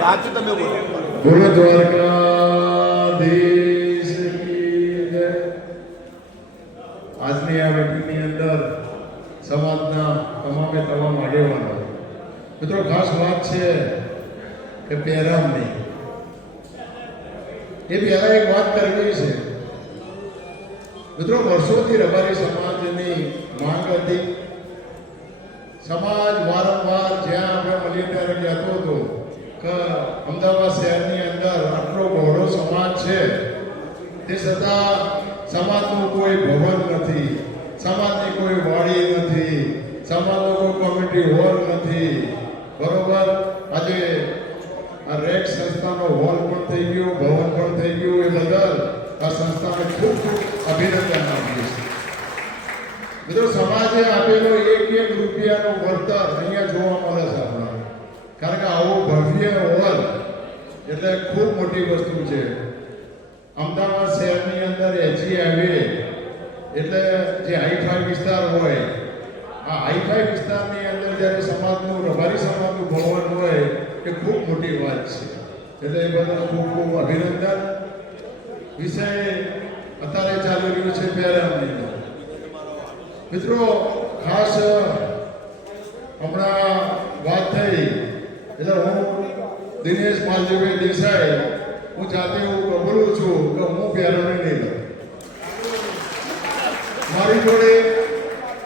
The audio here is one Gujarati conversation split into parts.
સાચું તમે બોલો. બોલો દ્વારકાધીશ કી જય. આજની આ મીટિંગની અંદર સમાજના તમામ આગેવાનો મિત્રો, ખાસ વાત છે કે પહેરાવની એ પહેલા એક વાત કરવી છે મિત્રો. વર્ષોથી રબારી સમાજની માંગ હતી. સમાજ વારંવાર જ્યાં આપણે મળીએ ત્યારે કહેતો હતો કે અમદાવાદ શહેરની અંદર આટલો બહોળો સમાજ છે, તે છતાં સમાજનું કોઈ ભવન નથી, સમાજની કોઈ વાડી નથી, સમાજનો કોઈ કોમિટી હોલ નથી. બરોબર, આજે આ રેક સંસ્થાનો હોલ પણ થઈ ગયો, ભવન પણ થઈ ગયું. એ બદલ આ સંસ્થાને ખૂબ ખૂબ અભિનંદન આપીએ છીએ. મિત્રો, સમાજે આપેલો એક રૂપિયાનો વળતર અહીંયા જોવા મળે છે આપણા. કારણ કે આવો ભવ્ય હોલ એટલે ખૂબ મોટી વસ્તુ છે. અમદાવાદ શહેરની અંદર એજી હાઈવે એટલે જે હાઈફાઈ વિસ્તાર હોય, આ હાઈફાઈ વિસ્તારની અંદર જ્યારે સમાજનું, રબારી સમાજનું ભવન હોય એ ખૂબ મોટી વાત છે. એટલે એ બદલ ખૂબ ખૂબ અભિનંદન. વિષય અત્યારે ચાલુ રહ્યું છે પહેરાવણીનો. મિત્રો, ખાસ હમણાં વાત થઈ એટલે હું દિનેશ માલજીભાઈ દેસાઈ, હું જાતે હું કબૂલું છું કે હું પહેરવણી નહીં લઉં. મારી જોડે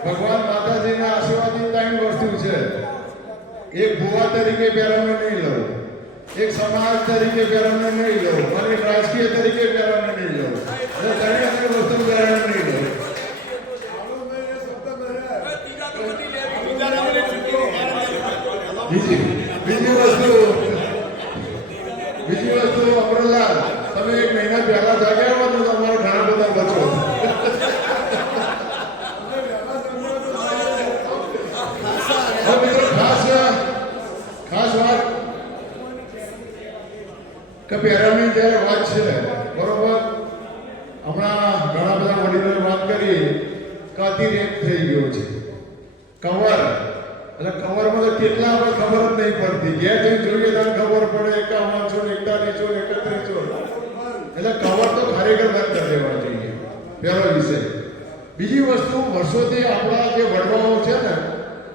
ભગવાન માતાજીના આશીર્વાદની ત્રણ વસ્તુ છે. એક ભુવા તરીકે પહેરવણી નહીં લઉં, એક સમાજ તરીકે પહેરવણી નહીં લઉં, અને એક રાજકીય તરીકે પહેરવણી નહીં લઉં. એટલે ત્રણેય વસ્તુ પહેરવણી નહીં લઉં. બીજી વસ્તુ અમરલાલ, તમે એક મહિના પહેલા જાગ્યા હો તો તમારે ઘણા બધા બચો. ખાસ વાત કે પહેરાવણી જ્યારે વાત છે, બરોબર, હમણાં ઘણા બધા વડીલોએ વાત કરી કે અતિરેક થઈ ગયો છે. કવર એટલે કવરમાં તો કેટલા આપણે ખબર જ નહીં પડતી. ઘેર જઈને જોઈએ તો ખબર પડે 51 41 31. એટલે કવર તો ખરેખર બંધ કરી દેવા જોઈએ, પહેલો વિષય. બીજી વસ્તુ, વર્ષોથી આપણા જે વડવાઓ છે ને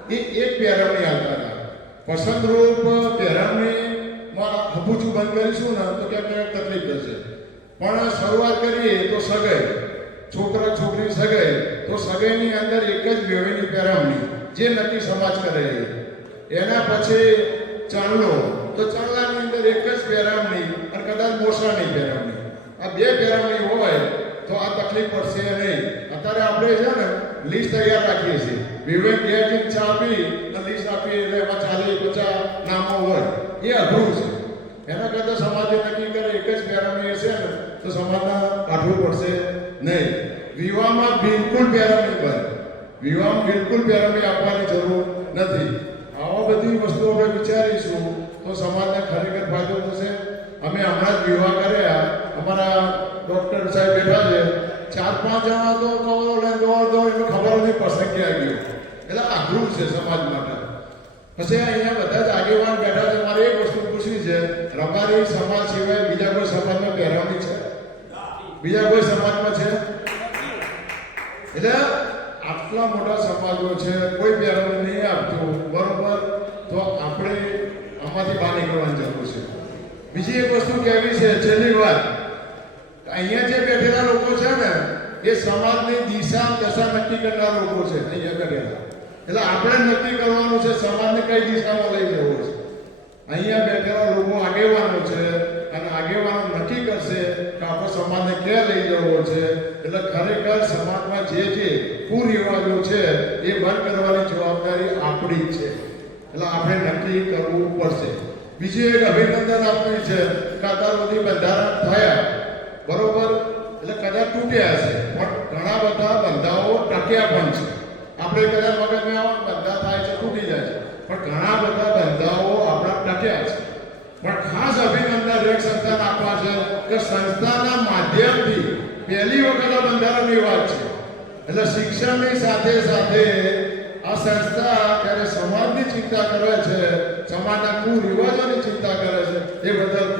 એ એક પહેરવણી આવતા હતા. પસંદરૂપ પહેરવણીમાં હબુચું બંધ કરીશું ને તો ક્યાંક તકલીફ થશે. પણ શરૂઆત કરીએ તો સગાઈ, છોકરા છોકરી સગાઈ, તો સગાઈની અંદર એક જ વ્યવહારની પહેરવણી જે નક્કી સમાજ કરે. એના પછી ચાંદલો, તો ચાંદલાની અંદર એક જ પહેરવણી અને કદાચ મોસાની પહેરવણી. આ બે પહેરવણી હોય તો આ તકલીફ પડશે નહીં. અત્યારે આપણે છે ને લિસ્ટ તૈયાર રાખીએ છીએ. વિવેક ગેટ ચા આપી અને લિસ્ટ આપીએ એટલે એમાં 40-50 નામો હોય. એ અઘરું છે. એના કરતાં સમાજે નક્કી કરે એક જ પહેરવણી હશે ને તો સમાજના કાઢવું પડશે નહીં. વિવાહમાં બિલકુલ પહેરવણી બંધ. વિવાહમાં બિલકુલ પહેરવણી આપવાની જરૂર નથી. આવા બધી વસ્તુઓ આપણે વિચારીશું તો સમાજને ખરેખર ફાયદો થશે. અમે હમણાં જ વિવાહ કર્યા, અમારા ડૉક્ટર સાહેબ બેઠા છે, 4-5 જણા તો કવરો લઈને દોડ એને ખબર નહીં પસંદ ક્યાં ગયું. એટલે આઘરું છે સમાજ માટે. પછી અહીંયા બધા જ આગેવાન બેઠા છે. મારે એક વસ્તુ પૂછવી છે, રબારી સમાજ સિવાય બીજા કોઈ સમાજમાં પહેરવણી છે? બીજા કોઈ સમાજમાં છે? એટલે આટલા મોટા સમાજો છે, કોઈ પહેરવણી નહીં આપતું, બરોબર, તો આપણે આમાંથી બહાર નીકળવાની જરૂર છે. બીજી એક વસ્તુ કહેવી છે, છેલ્લી વાત, અહીંયા જે બેઠેલા લોકો છે ને એ સમાજની દિશા દશા નક્કી કરનાર લોકો છે અહીંયા બેઠેલા. એટલે આપણે નક્કી કરવાનું છે સમાજને કઈ દિશામાં લઈ જવો છે. અહીંયા બેઠેલા લોકો આગેવાનો છે અને આગેવાનો નક્કી કરશે કે આપણે સમાજને ક્યાં લઈ જવો છે. એટલે ખરેખર સમાજમાં જે કુરિવાજો છે એ બંધ કરવાની જવાબદારી આપણી છે. એટલે આપણે નક્કી કરવું પડશે. બીજી એક અભિનંદન આપવી છે કે અત્યાર સુધી બંધારણ થયા, બરોબર, એટલે કદાચ તૂટ્યા છે પણ ઘણા બધા બંધાઓ ટક્યા પણ છે. આપણે કદાચ મગજમાં બંધા થાય છે, તૂટી જાય છે, પણ ઘણા બધા બંધાઓ આપણા ટક્યા છે. પણ ખાસ અભિનંદન રેક સંસ્થાને આપવા છે કે સંસ્થાના માધ્યમથી પહેલી વખત આ બંધારણની વાત છે. એટલે શિક્ષણની સાથે સાથે આ સંસ્થા ત્યારે સમાજની ચિંતા કરે છે, સમાજના કુરિવાજોની ચિંતા કરે છે. એ બધા